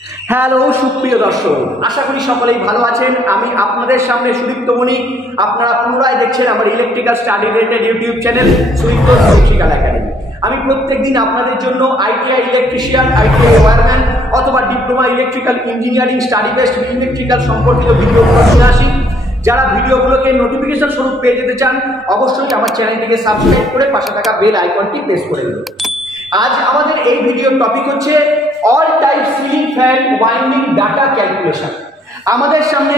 Hello সুপ্রিয় দর্শক, আশা করি সকলেই ভালো আছেন। আমি আপনাদের সামনে সুদীপ্ত বণিক। আপনারা পুনরায় দেখছেন আমার electrical study related YouTube channel Sudipta electrical academy. আমি প্রত্যেকদিন আপনাদের জন্য আইটিআই ইলেকট্রিশিয়ান, আইটিআই ওয়্যারম্যান অথবা diploma electrical engineering study based electrical সম্পর্কিত ভিডিওগুলো নিয়ে আসি। যারা ভিডিওগুলোকে নোটিফিকেশন স্বরূপ পেয়ে যেতে চান, অবশ্যই আমার চ্যানেলটিকে সাবস্ক্রাইব করে পাশে থাকা বেল আইকনটি প্রেস করে দিন। আজ আমাদের এই ভিডিওর টপিক হচ্ছে all type ceiling fan winding data calculation. আমাদের সামনে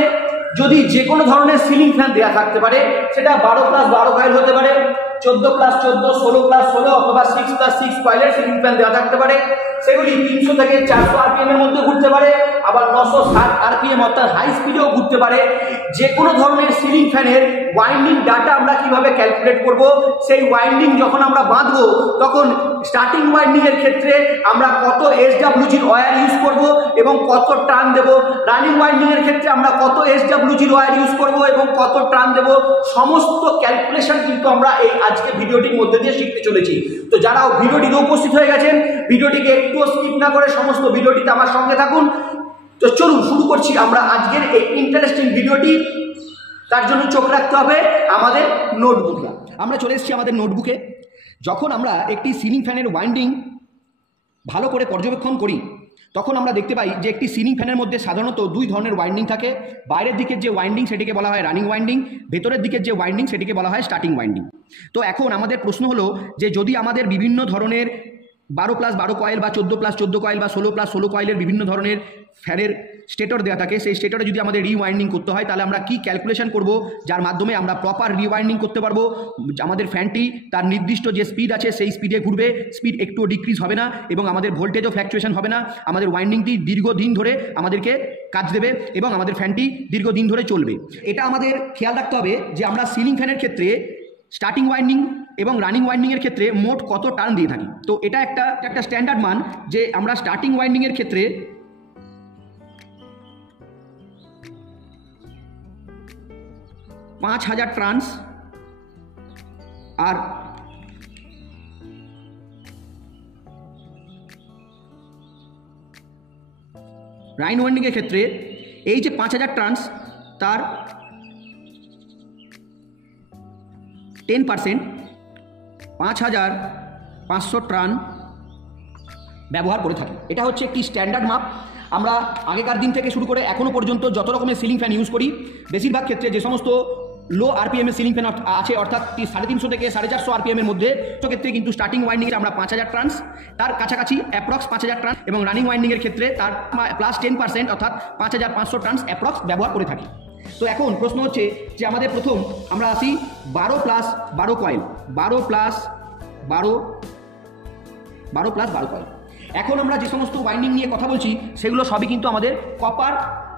যদি যে কোনো ধরনের সিলিং ফ্যান দেওয়া থাকতে পারে, সেটা 12+12 কয়েল হতে পারে, 14+14, 16+16 অথবা 6+6 কয়েলের সিলিং ফ্যান দেওয়া থাকতে পারে। সেগুলি 300 থেকে 400 আরপিএম এর মধ্যে ঘুরতে পারে, আবার 960 আরপিএম অর্থাৎ হাই স্পিডেও ঘুরতে পারে। যে কোনো ধরনের সিলিং ফ্যানের ওয়াইন্ডিং ডাটা আমরা কিভাবে ক্যালকুলেট করব, সেই ওয়াইন্ডিং যখন আমরা বাঁধবো তখন স্টার্টিং ওয়াইন্ডিং এর ক্ষেত্রে আমরা কত এসডব্লিউজির ওয়্যার ইউজ করব এবং কত টার্ন দেব, রানিং ওয়াইন্ডিং এর ক্ষেত্রে আমরা কত এসডব্লিউজির ওয়্যার ইউজ করব এবং কত টার্ন দেব, সমস্ত ক্যালকুলেশন কিন্তু আমরা এই আজকে ভিডিওটির মধ্যে দিয়ে শিখতে চলেছি। তো যারা ভিডিওটিতে উপস্থিত হয়ে গেছেন, ভিডিওটিকে একটু স্কিপ না করে সমস্ত ভিডিওটিতে আমার সঙ্গে থাকুন। তো চলুন শুরু করছি আমরা আজকের এই ইন্টারেস্টিং ভিডিওটি। তার জন্য চোখ রাখতে হবে আমাদের নোটবুকে। আমরা চলে এসেছি আমাদের নোটবুকে। যখন আমরা একটি সিলিং ফ্যানের ওয়াইন্ডিং ভালো করে পর্যবেক্ষণ করি, তখন আমরা দেখতে পাই যে একটি সিলিং ফ্যানের মধ্যে সাধারণত দুই ধরনের ওয়াইন্ডিং থাকে। বাইরের দিকের যে ওয়াইন্ডিং সেটিকে বলা হয় রানিং ওয়াইন্ডিং, ভেতরের দিকের যে ওয়াইন্ডিং সেটিকে বলা হয় স্টার্টিং ওয়াইন্ডিং। তো এখন আমাদের প্রশ্ন হলো যে যদি আমাদের বিভিন্ন ধরনের 12+12 কয়েল বা 14+14 কয়েল বা 16+16 কয়েলের বিভিন্ন ধরনের ফ্যানের স্টেটর দেওয়া থাকে, সেই স্টেটরে যদি আমাদের রিওয়াইন্ডিং করতে হয়, তাহলে আমরা কি ক্যালকুলেশন করব যার মাধ্যমে আমরা প্রপার রিওয়াইন্ডিং করতে পারবো। আমাদের ফ্যানটি তার নির্দিষ্ট যে স্পিড আছে সেই স্পিডে ঘুরবে, স্পিড একটুও ডিক্রিজ হবে না এবং আমাদের ভোল্টেজও ফ্ল্যাকচুয়েশন হবে না। আমাদের ওয়াইন্ডিংটি দীর্ঘদিন ধরে আমাদেরকে কাজ দেবে এবং আমাদের ফ্যানটি দীর্ঘদিন ধরে চলবে। এটা আমাদের খেয়াল রাখতে হবে যে আমরা সিলিং ফ্যানের ক্ষেত্রে স্টার্টিং ওয়াইন্ডিং এবং রানিং ওয়াইন্ডিংয়ের ক্ষেত্রে মোট কত টার্ন দিয়ে থাকি। তো এটা একটা স্ট্যান্ডার্ড মান যে আমরা স্টার্টিং ওয়াইন্ডিংয়ের ক্ষেত্রে 5000 টার্নস আর রানিং ওয়াইন্ডিংয়ের ক্ষেত্রে এই যে 5000 টার্নস তার 10% 5500 টার্ন ব্যবহার করে থাকি। এটা হচ্ছে একটি স্ট্যান্ডার্ড মাপ। আমরা আগেকার দিন থেকে শুরু করে এখনও পর্যন্ত যত রকমের সিলিং ফ্যান ইউজ করি, বেশিরভাগ ক্ষেত্রে যে সমস্ত লো আরপিএমের সিলিং ফ্যান আছে, অর্থাৎ 350 থেকে 450 আরপিএমের মধ্যে, সেক্ষেত্রে কিন্তু স্টার্টিং ওয়াইন্ডিংয়ে আমরা 5000 টার্নস, তার কাছাকাছি অ্যাপ্রক্স 5000 টার্ন, এবং রানিং ওয়াইন্ডিংয়ের ক্ষেত্রে তার +10% অর্থাৎ 5500 টার্নস অ্যাপ্রক্স ব্যবহার করে থাকি। তো এখন প্রশ্ন হচ্ছে যে আমাদের প্রথম আমরা আসি 12+12 কয়েল, 12+12 কয়েল। এখন আমরা যে সমস্ত ওয়াইন্ডিং নিয়ে কথা বলছি সেগুলো সবই কিন্তু আমাদের কপার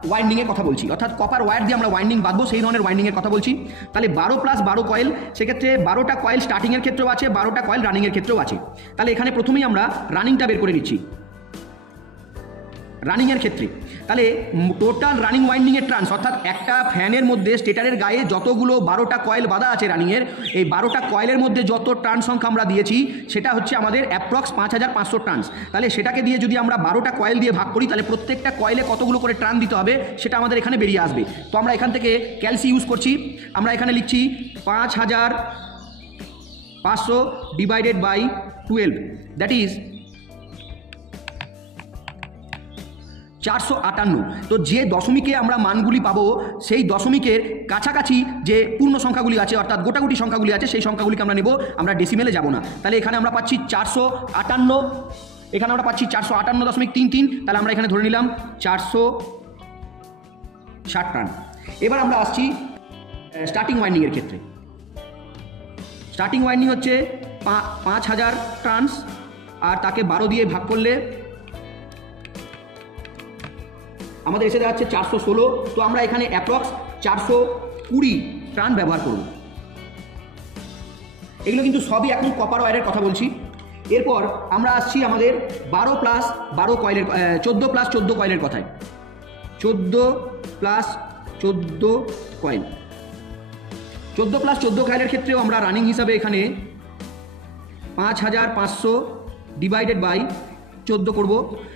ওয়াইন্ডিংয়ের কথা বলছি, অর্থাৎ কপার ওয়্যার দিয়ে আমরা ওয়াইন্ডিং বাঁধবো সেই ধরনের ওয়াইন্ডিংয়ের কথা বলছি। তাহলে 12+12 কয়েল, সেক্ষেত্রে 12টা কয়েল স্টার্টিংয়ের ক্ষেত্রেও আছে, 12টা কয়েল রানিংয়ের ক্ষেত্রেও আছে। তাহলে এখানে প্রথমেই আমরা রানিংটা বের করে নিচ্ছি। রানিংয়ের ক্ষেত্রে তাহলে টোটাল রানিং ওয়াইন্ডিংয়ের ট্রান্স, অর্থাৎ একটা ফ্যানের মধ্যে স্টেটারের গায়ে যতগুলো 12টা কয়েল বাঁধা আছে রানিংয়ের, এই 12টা কয়েলের মধ্যে যত টার্ন সংখ্যা আমরা দিয়েছি সেটা হচ্ছে আমাদের অ্যাপ্রক্স 5500 টার্নস। তাহলে সেটাকে দিয়ে যদি আমরা 12টা কয়েল দিয়ে ভাগ করি, তাহলে প্রত্যেকটা কয়েলে কতগুলো করে টার্ন দিতে হবে সেটা আমাদের এখানে বেরিয়ে আসবে। তো আমরা এখান থেকে ক্যালসি ইউজ করছি। আমরা এখানে লিখছি 5500 ডিভাইডেড বাই 12, দ্যাট ইজ 458। তো যে দশমিকে আমরা মানগুলি পাবো সেই দশমিকের কাছাকাছি যে পূর্ণ সংখ্যাগুলি আছে, অর্থাৎ গোটাগুটি সংখ্যাগুলি আছে, সেই সংখ্যাগুলিকে আমরা নেব, আমরা ডেসিমেলে যাব না। তাহলে এখানে আমরা পাচ্ছি 458, এখানে আমরা পাচ্ছি 458.33। তাহলে আমরা এখানে ধরে নিলাম 460 টার্ন। এবার আমরা আসছি স্টার্টিং ওয়াইন্ডিংয়ের ক্ষেত্রে। স্টার্টিং ওয়াইন্ডিং হচ্ছে 5000 টার্নস, আর তাকে 12 দিয়ে ভাগ করলে আমাদের এসে যাচ্ছে 416। তো আমরা এখানে অ্যাপ্রক্স 420 টার্ন ব্যবহার করব। এগুলো কিন্তু সবই এখন কপার ওয়্যারের কথা বলছি। এরপর আমরা আসছি আমাদের 12+12 কয়েলের 14+14 কয়েলের কথায়। 14+14 কয়েল, 14+14 কয়েলের ক্ষেত্রেও আমরা রানিং হিসাবে এখানে 5500 ডিভাইডেড বাই 14 করব,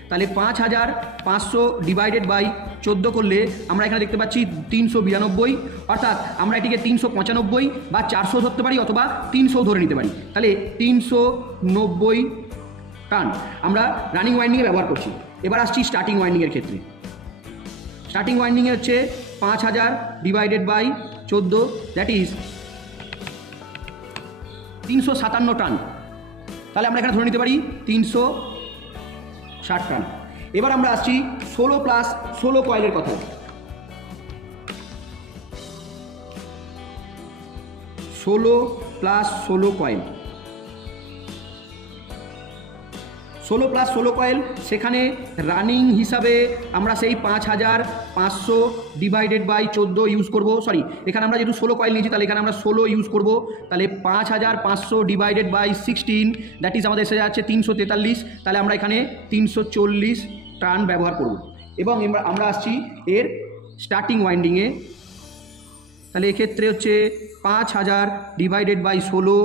তাহলে 5500 ডিভাইডেড বাই 14 করলে আমরা এখানে দেখতে পাচ্ছি 392, অর্থাৎ আমরা এটিকে 395 বা 400 ধরতে পারি অথবা 300 ধরে নিতে পারি। তাহলে 390 টার্ন আমরা রানিং ওয়াইন্ডিংয়ে ব্যবহার করছি। এবার আসছি স্টার্টিং ওয়াইন্ডিংয়ের ক্ষেত্রে। স্টার্টিং ওয়াইন্ডিংয়ে হচ্ছে 5000 divided by 14, that is 357 turn. তাহলে আমরা এখানে ধরে নিতে পারি 360 টার্ন। এবার আমরা আসছি 16 প্লাস 16 কয়েলের কথায়। 16 প্লাস 16 কয়েল, 16 প্লাস 16 কয়েল, সেখানে রানিং হিসাবে আমরা সেই 5500 ডিভাইডেড বাই 14 ইউজ করব। সরি, এখানে আমরা যেহেতু 16 কয়েল নিয়েছি তাহলে এখানে আমরা 16 ইউজ করব। তাহলে 5500 ডিভাইডেড বাই 16, দ্যাট ইজ আমাদের এসে যাচ্ছে 343। তাহলে আমরা এখানে 340 টার্ন ব্যবহার করব। এবং আমরা আসছি এর স্টার্টিং ওয়াইন্ডিংয়ে। তাহলে এক্ষেত্রে হচ্ছে 5000 divided by 16,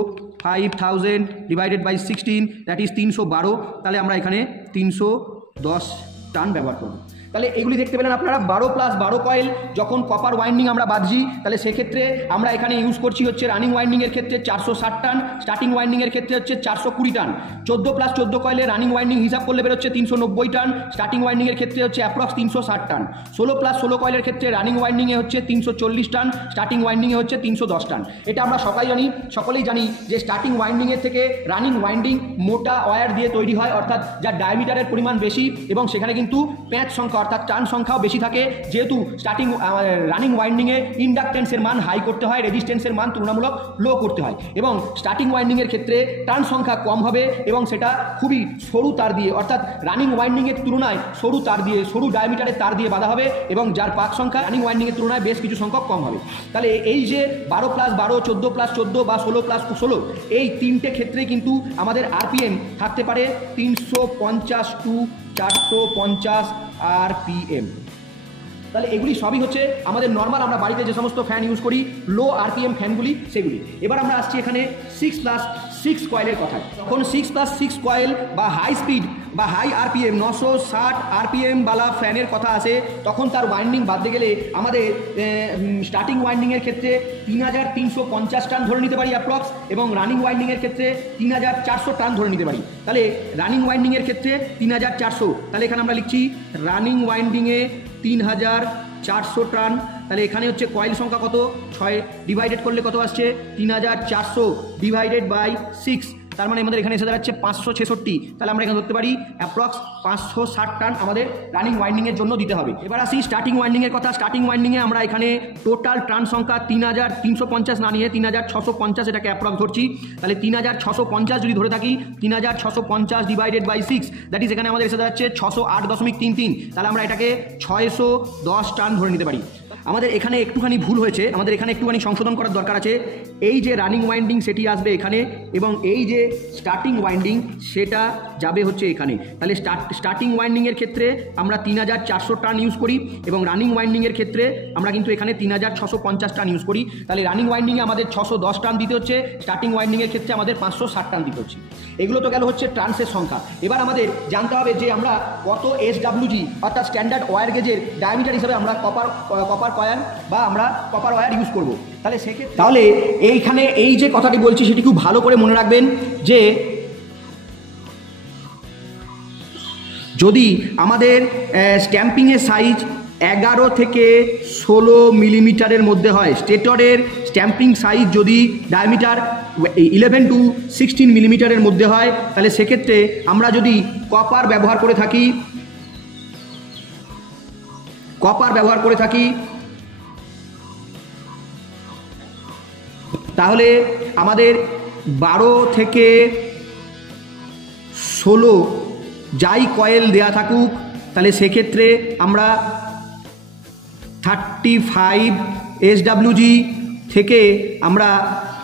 5000 divided by 16, that is 312। তাহলে আমরা এখানে 310 টার্ন ব্যবহার করব। তাহলে এগুলি দেখতে পেলেন আপনারা 12 প্লাস 12 কয়েল যখন কপার ওয়াইন্ডিং আমরা বাঁধছি, তাহলে সেক্ষেত্রে আমরা এখানে ইউজ করছি হচ্ছে রানিং ওয়াইন্ডিংয়ের ক্ষেত্রে 460 টার্ন, স্টার্টিং ওয়াইন্ডিংয়ের ক্ষেত্রে হচ্ছে 420 টার্ন। 14 প্লাস 14 কয়েলে রানিং ওয়াইন্ডিং হিসাব করলে বেরোচ্ছে 390 টার্ন, স্টার্টিং ওয়াইন্ডিংয়ের ক্ষেত্রে হচ্ছে অ্যাপ্রক্স 360 টার্ন। 16 প্লাস 16 কয়েলের ক্ষেত্রে রানিং ওয়াইন্ডিংয়ে হচ্ছে 340 টার্ন, স্টার্টিং ওয়াইন্ডিংয়ে হচ্ছে 310 টার্ন। এটা আমরা সকলেই জানি যে স্টার্টিং ওয়াইন্ডিংয়ের থেকে রানিং ওয়াইন্ডিং মোটা ওয়্যার দিয়ে তৈরি হয়, অর্থাৎ যার ডায়ামিটারের পরিমাণ বেশি এবং সেখানে কিন্তু প্যাঁচ সংখ্যা অর্থাৎ টার্ন সংখ্যাও বেশি থাকে। যেহেতু রানিং ওয়াইন্ডিংয়ে ইন্ডাকটেন্সের মান হাই করতে হয়, রেজিস্ট্যান্সের মান তুলনামূলক লো করতে হয়, এবং স্টার্টিং ওয়াইন্ডিংয়ের ক্ষেত্রে টার্ন সংখ্যা কম হবে এবং সেটা খুবই সরু তার দিয়ে, অর্থাৎ রানিং ওয়াইন্ডিংয়ের তুলনায় সরু তার দিয়ে, সরু ডায়ামিটারের তার দিয়ে বাঁধা হবে এবং যার পাক সংখ্যা রানিং ওয়াইন্ডিংয়ের তুলনায় বেশ কিছু সংখ্যক কম হবে। তাহলে এই যে 12 প্লাস 12, 14 প্লাস 14 বা 16 প্লাস 16, এই তিনটে ক্ষেত্রে কিন্তু আমাদের আরপিএম থাকতে পারে 350 টু 450 আরপিএম। তাহলে এগুলি সবই হচ্ছে আমাদের নর্মাল আমরা বাড়িতে যে সমস্ত ফ্যান ইউজ করি, লো আরপিএম ফ্যানগুলি, সেগুলি। এবার আমরা আসছি এখানে 6 প্লাস 6 কয়েলের কথায়। তখন 6 প্লাস 6 কয়েল বা হাই স্পিড বা হাই আরপিএম 960 আরপিএম বালা ফ্যানের কথা আসে, তখন তার ওয়াইন্ডিং বাঁধতে গেলে আমাদের স্টার্টিং ওয়াইন্ডিংয়ের ক্ষেত্রে 3350 টার্ন ধরে নিতে পারি অ্যাপ্রক্স, এবং রানিং ওয়াইন্ডিংয়ের ক্ষেত্রে 3400 টার্ন ধরে নিতে পারি। তাহলে রানিং ওয়াইন্ডিংয়ের ক্ষেত্রে 3400, তাহলে এখানে আমরা লিখছি রানিং ওয়াইন্ডিংয়ে 3400 টার্ন। তাহলে এখানে হচ্ছে কয়েল সংখ্যা কত, 6 ডিভাইডেড করলে কত আসছে 3400 ডিভাইডেড বাই 6, তার মানে আমাদের এখানে এসে দাঁড়াচ্ছে 566। তাহলে আমরা এখানে ধরতে পারি অ্যাপ্রক্স 560 টার্ন আমাদের রানিং ওয়াইন্ডিংয়ের জন্য দিতে হবে। এবার আসি স্টার্টিং ওয়াইন্ডিংয়ের কথা। স্টার্টিং ওয়াইন্ডিংয়ে আমরা এখানে টোটাল টার্ন সংখ্যা 3350 না নিয়ে 3650 এটাকে অ্যাপ্রক্স ধরছি। তাহলে 3650 যদি ধরে থাকি, 3650 ডিভাইডেড বাই 6, দ্যাট ইজ এখানে আমাদের এসে দাঁড়াচ্ছে 608.33। তাহলে আমরা এটাকে 610 টার্ন ধরে নিতে পারি। আমাদের এখানে একটুখানি ভুল হয়েছে, আমাদের এখানে একটুখানি সংশোধন করার দরকার আছে। এই যে রানিং ওয়াইন্ডিং সেটি আসবে এখানে, এবং এই যে স্টার্টিং ওয়াইন্ডিং সেটা যাবে হচ্ছে এখানে। তাহলে স্টার্টিং ওয়াইন্ডিংয়ের ক্ষেত্রে আমরা 3400 টার্ন ইউজ করি, এবং রানিং ওয়াইন্ডিংয়ের ক্ষেত্রে আমরা কিন্তু এখানে 3650 টার্ন ইউজ করি। তাহলে রানিং ওয়াইন্ডিংয়ে আমাদের 610 টার্ন দিতে হচ্ছে, স্টার্টিং ওয়াইন্ডিংয়ের ক্ষেত্রে আমাদের 560 টার্ন দিতে হচ্ছে। এগুলো তো গেল হচ্ছে ট্রান্সের সংখ্যা। এবার আমাদের জানতে হবে যে আমরা কত এসডব্লিউজি অর্থাৎ স্ট্যান্ডার্ড ওয়্যার গেজের ডায়ামিটার হিসাবে আমরা কপার কয়েল বা আমরা কপার ওয়্যার ইউজ করব। তাহলে এইখানে এই যে কথাটি বলছি সেটি খুব ভালো করে মনে রাখবেন যে যদি আমাদের স্ট্যাম্পিংয়ের সাইজ 11 থেকে 16 মিলিমিটারের মধ্যে হয়, স্টেটরের স্ট্যাম্পিং সাইজ যদি ডায়ামিটার 11 টু 16 মিলিমিটারের মধ্যে হয়, তাহলে সেক্ষেত্রে আমরা যদি কপার ব্যবহার করে থাকি তাহলে আমাদের 12 থেকে 16 যাই কয়েল দেয়া থাকুক, তাহলে সেক্ষেত্রে আমরা 35 এসডব্লিউজি থেকে আমরা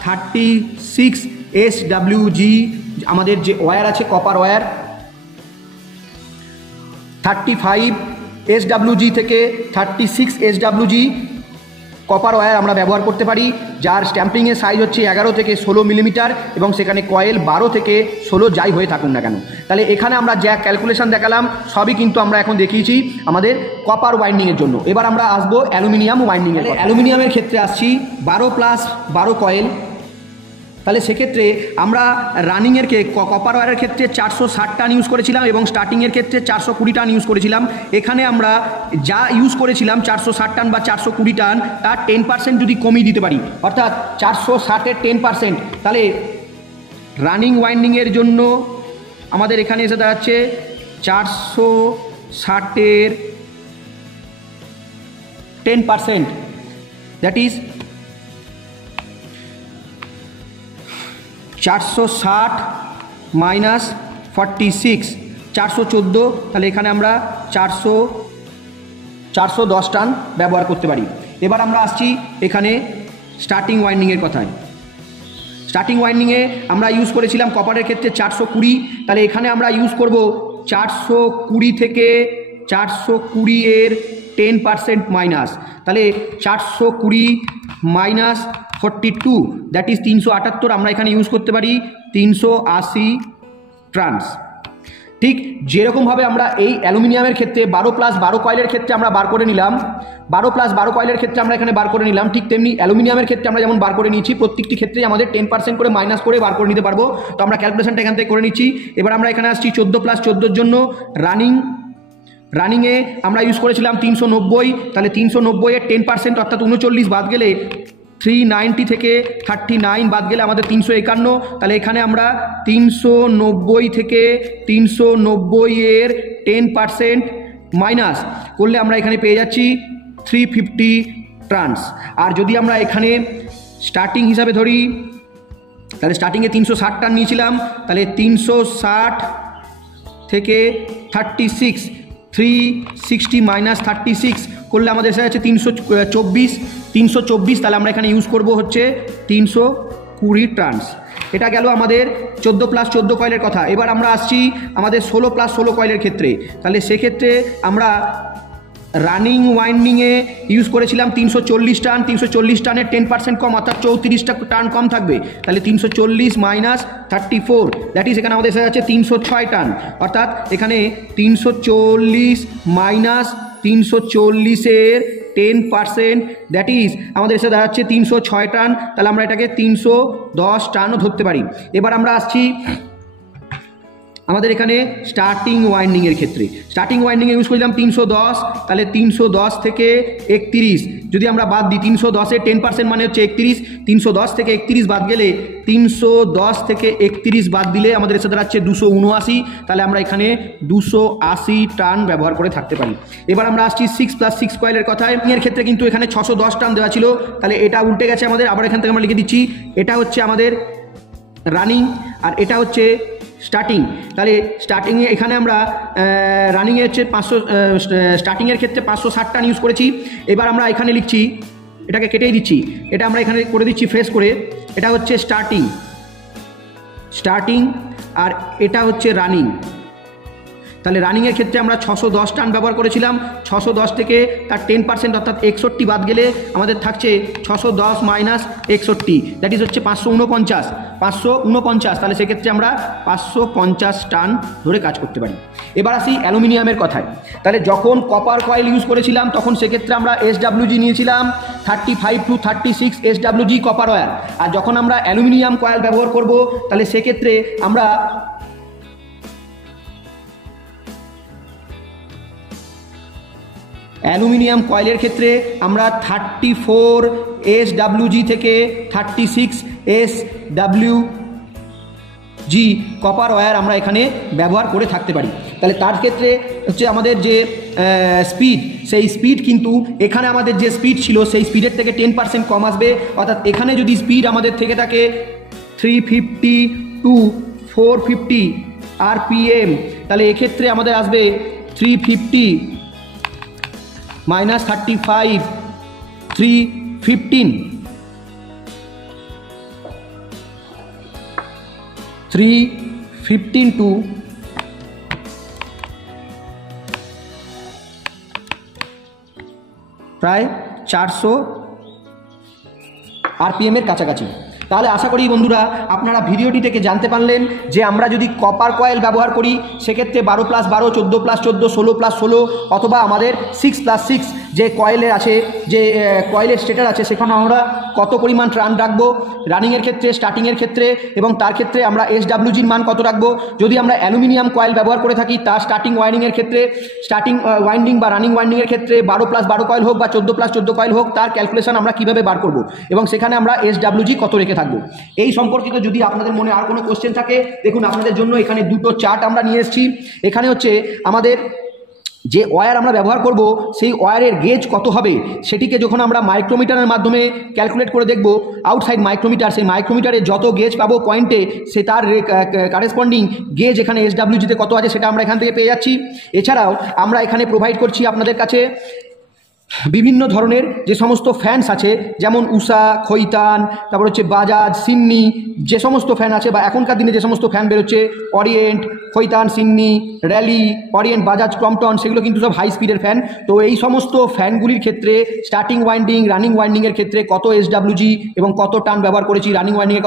36 এসডব্লিউজি আমাদের যে ওয়্যার আছে কপার ওয়্যার, 35 এসডব্লিউজি থেকে 36 এসডব্লিউজি কপার ওয়্যার আমরা ব্যবহার করতে পারি, যার স্ট্যাম্পিংয়ের সাইজ হচ্ছে 11 থেকে 16 মিলিমিটার এবং সেখানে কয়েল 12 থেকে 16 যাই হয়ে থাকুন না কেন। তাহলে এখানে আমরা যা ক্যালকুলেশন দেখালাম সবই কিন্তু আমরা এখন দেখিয়েছি আমাদের কপার ওয়াইন্ডিংয়ের জন্য। এবার আমরা আসবো অ্যালুমিনিয়াম ওয়াইন্ডিংয়ের। অ্যালুমিনিয়ামের ক্ষেত্রে আসছি 12+12 কয়েল। তাহলে সেক্ষেত্রে আমরা রানিংয়ের কপার ওয়্যারের ক্ষেত্রে 460 টান ইউজ করেছিলাম এবং স্টার্টিংয়ের ক্ষেত্রে 420 টান ইউজ করেছিলাম। এখানে আমরা যা ইউজ করেছিলাম 460 টান বা 420 টান তার 10% যদি কমিয়ে দিতে পারি, অর্থাৎ 460-এর 10%, তাহলে রানিং ওয়াইন্ডিংয়ের জন্য আমাদের এখানে এসে দাঁড়াচ্ছে 460-এর 10%, দ্যাট ইজ 460 মাইনাস 46 414। তাহলে এখানে আমরা 410 টান ব্যবহার করতে পারি। এবার আমরা আসছি এখানে স্টার্টিং ওয়াইন্ডিংয়ের কথায়। স্টার্টিং ওয়াইন্ডিংয়ে আমরা ইউজ করেছিলাম কপারের ক্ষেত্রে 420, তাহলে এখানে আমরা ইউজ করব 420 থেকে 420-এর 10% মাইনাস, তাহলে 420 মাইনাস 42, দ্যাট ইজ 378। আমরা এখানে ইউজ করতে পারি 380 ট্রান্স। ঠিক যেরকমভাবে আমরা এই অ্যালুমিনিয়ামের ক্ষেত্রে 12+12 কয়েলের ক্ষেত্রে আমরা বার করে নিলাম, 12+12 কয়েলের ক্ষেত্রে আমরা এখানে বার করে নিলাম, ঠিক তেমনি অ্যালুমিনিয়ামের ক্ষেত্রে আমরা যেমন বার করে নিয়েছি প্রত্যেকটি ক্ষেত্রেই আমাদের 10% করে মাইনাস করে বার করে নিতে পারবো। তো আমরা ক্যালকুলেশনটা এখান থেকে করে নিচ্ছি। এবার আমরা এখানে আসছি 14+14-র জন্য রানিংয়ে আমরা ইউজ করেছিলাম 390, তাহলে 390-এর 10% অর্থাৎ 39 বাদ গেলে 390 থেকে 39 বাদ গেলে আমাদের 351, তাহলে এখানে আমরা 390 থেকে 390-এর 10% মাইনাস করলে আমরা এখানে পেয়ে যাচ্ছি 350 ট্রান্স। আর যদি আমরা এখানে স্টার্টিং হিসাবে ধরি, তাহলে স্টার্টিংয়ে 360 টান নিয়েছিলাম, তাহলে 360 থেকে 36, 360 মাইনাস 36 করলে আমাদের এসে যাচ্ছে 324, তাহলে আমরা এখানে ইউজ করব হচ্ছে 320 ট্রান্স। এটা গেল আমাদের 14+14 কয়েলের কথা। এবার আমরা আসছি আমাদের 16+16 কয়েলের ক্ষেত্রে। তাহলে সেক্ষেত্রে আমরা রানিং ওয়াইন্ডিংয়ে ইউজ করেছিলাম 340 টান, 340 টানের 10% কম অর্থাৎ 34টা টান কম থাকবে, তাহলে 340 মাইনাস 34, দ্যাট ইজ এখানে আমাদের এসে যাচ্ছে 306 টান, অর্থাৎ এখানে 340 মাইনাস 340-এর 10%, দ্যাট ইজ আমাদের এসে দাঁড়াচ্ছে 306 টান। তাহলে আমরা এটাকে 310 টানও ধরতে পারি। এবার আমরা আসছি আমাদের এখানে স্টার্টিং ওয়াইন্ডিংয়ের ক্ষেত্রে। স্টার্টিং ওয়াইন্ডিংয়ে ইউজ করলাম 310, তাহলে 310 থেকে 31 যদি আমরা বাদ দিই, 310-এর 10% মানে হচ্ছে 31, 310 থেকে 31 বাদ গেলে 310 থেকে 31 বাদ দিলে আমাদের এসে দাঁড়াচ্ছে 279, তাহলে আমরা এখানে 280 টান ব্যবহার করে থাকতে পারি। এবার আমরা আসছি 6+6 কয়েলের কথায়। এর ক্ষেত্রে কিন্তু এখানে 610 টান দেওয়া ছিল, তাহলে এটা উল্টে গেছে আমাদের। আবার এখান থেকে আমরা লিখে দিচ্ছি, এটা হচ্ছে আমাদের রানিং আর এটা হচ্ছে স্টার্টিং। তাহলে স্টার্টিংয়ে এখানে আমরা রানিংয়ে হচ্ছে 500, স্টার্টিংয়ের ক্ষেত্রে 560 টান ইউজ করেছি। এবার আমরা এখানে লিখছি, এটাকে কেটেই দিচ্ছি, এটা আমরা এখানে করে দিচ্ছি ফ্রেশ করে, এটা হচ্ছে স্টার্টিং আর এটা হচ্ছে রানিং। তাহলে রানিংয়ের ক্ষেত্রে আমরা 610 টান ব্যবহার করেছিলাম, 610 থেকে তার 10% অর্থাৎ 61 বাদ গেলে আমাদের থাকছে 610 মাইনাস 61, দ্যাট ইজ হচ্ছে 549, তাহলে সেক্ষেত্রে আমরা 550 টান ধরে কাজ করতে পারি। এবার আসি অ্যালুমিনিয়ামের কথায়। তাহলে যখন কপার কয়েল ইউজ করেছিলাম তখন সেক্ষেত্রে আমরা SWG নিয়েছিলাম 35 to 36 SWG কপার ওয়্যার। আর যখন আমরা অ্যালুমিনিয়াম কয়েল ব্যবহার করব তাহলে সেক্ষেত্রে আমরা অ্যালুমিনিয়াম কয়েলের ক্ষেত্রে আমরা 34 SWG থেকে 36 SWG কপার ওয়্যার আমরা এখানে ব্যবহার করে থাকতে পারি। তাহলে তার ক্ষেত্রে হচ্ছে আমাদের যে স্পিড, সেই স্পিড কিন্তু এখানে আমাদের যে স্পিড ছিল সেই স্পিডের থেকে 10% কম আসবে, অর্থাৎ এখানে যদি স্পিড আমাদের থেকে থাকে 350 to 450 RPM, তাহলে এক্ষেত্রে আমাদের আসবে 350 মাইনাস 35, 315, 315 টু প্রায় 400 আরপিএমের কাছাকাছি। তাহলে আশা করি বন্ধুরা আপনারা ভিডিওটি থেকে জানতে পারলেন যে আমরা যদি কপার কয়েল ব্যবহার করি সেক্ষেত্রে 12+12, 14+14, 16+16 অথবা আমাদের 6+6 যে কয়েলের আছে, যে কয়েলের স্টেটার আছে, সেখানে আমরা কত পরিমাণ রান রাখবো রানিংয়ের ক্ষেত্রে, স্টার্টিংয়ের ক্ষেত্রে, এবং তার ক্ষেত্রে আমরা এসডাব্লিউজির মান কত রাখবো। যদি আমরা অ্যালুমিনিয়াম কয়েল ব্যবহার করে থাকি তার স্টার্টিং ওয়াইন্ডিংয়ের ক্ষেত্রে, স্টার্টিং ওয়াইন্ডিং বা রানিং ওয়াইন্ডিংয়ের ক্ষেত্রে 12+12 কয়েল হোক বা 14+14 কয়েল হোক, তার ক্যালকুলেশন আমরা কীভাবে বার করব এবং সেখানে আমরা এসডাব্লিউজি কত রেখে থাকবো। এই সম্পর্কিত যদি আপনাদের মনে আর কোনো কোশ্চেন থাকে, দেখুন আপনাদের জন্য এখানে দুটো চার্ট আমরা নিয়ে এসেছি। এখানে হচ্ছে আমাদের যে ওয়্যার আমরা ব্যবহার করব সেই ওয়্যারের গেজ কত হবে সেটিকে যখন আমরা মাইক্রোমিটারের মাধ্যমে ক্যালকুলেট করে দেখব, আউটসাইড মাইক্রোমিটার, সেই মাইক্রোমিটারে যত গেজ পাবো পয়েন্টে, সে তার কারেসপন্ডিং গেজ এখানে এসডাব্লিউজিতে কত আছে সেটা আমরা এখান থেকে পেয়ে যাচ্ছি। এছাড়াও আমরা এখানে প্রোভাইড করছি আপনাদের কাছে বিভিন্ন ধরনের যে সমস্ত ফ্যানস আছে, যেমন উষা, খৈতান, তারপর হচ্ছে বাজাজ, সিন্নি, যে সমস্ত ফ্যান আছে বা এখনকার দিনে যে সমস্ত ফ্যান বেরোচ্ছে, অরিয়েন্ট, খৈতান, সিন্নি, র্যালি, অরিয়েন্ট, বাজাজ, ক্রম্পটন, সেগুলো কিন্তু সব হাই স্পিডের ফ্যান। তো এই সমস্ত ফ্যানগুলির ক্ষেত্রে স্টার্টিং ওয়াইন্ডিং, রানিং ওয়াইন্ডিংয়ের ক্ষেত্রে কত এসডাব্লিউজি এবং কত টার্ন ব্যবহার করেছি, রানিং ওয়াইন্ডিংয়ে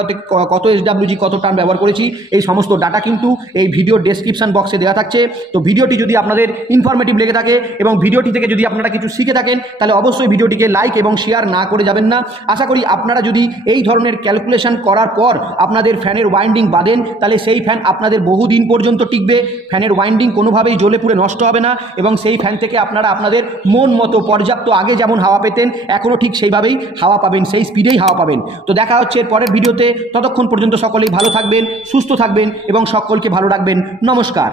কত এসডাব্লিউজি, কত টার্ন ব্যবহার করেছি, এই সমস্ত ডাটা কিন্তু এই ভিডিও ডেসক্রিপশন বক্সে দেওয়া থাকছে। তো ভিডিওটি যদি আপনাদের ইনফরমেটিভ লেগে থাকে এবং ভিডিওটি থেকে যদি আপনারা কিছু শিখে থাকেন, তাহলে অবশ্যই ভিডিওটিকে লাইক এবং শেয়ার না করে যাবেন না। আশা করি আপনারা যদি এই ধরনের ক্যালকুলেশন করার পর আপনাদের ফ্যানের ওয়াইন্ডিং বাঁধেন, তাহলে সেই ফ্যান আপনাদের বহুদিন পর্যন্ত টিকবে, ফ্যানের ওয়াইন্ডিং কোনোভাবেই জ্বলে পুড়ে নষ্ট হবে না, এবং সেই ফ্যান থেকে আপনারা আপনাদের মন মতো পর্যাপ্ত আগে যেমন হাওয়া পেতেন এখনও ঠিক সেইভাবেই হাওয়া পাবেন, সেই স্পিডেই হাওয়া পাবেন। তো দেখা হচ্ছে এর পরের ভিডিওতে। ততক্ষণ পর্যন্ত সকলেই ভালো থাকবেন, সুস্থ থাকবেন এবং সকলকে ভালো রাখবেন। নমস্কার।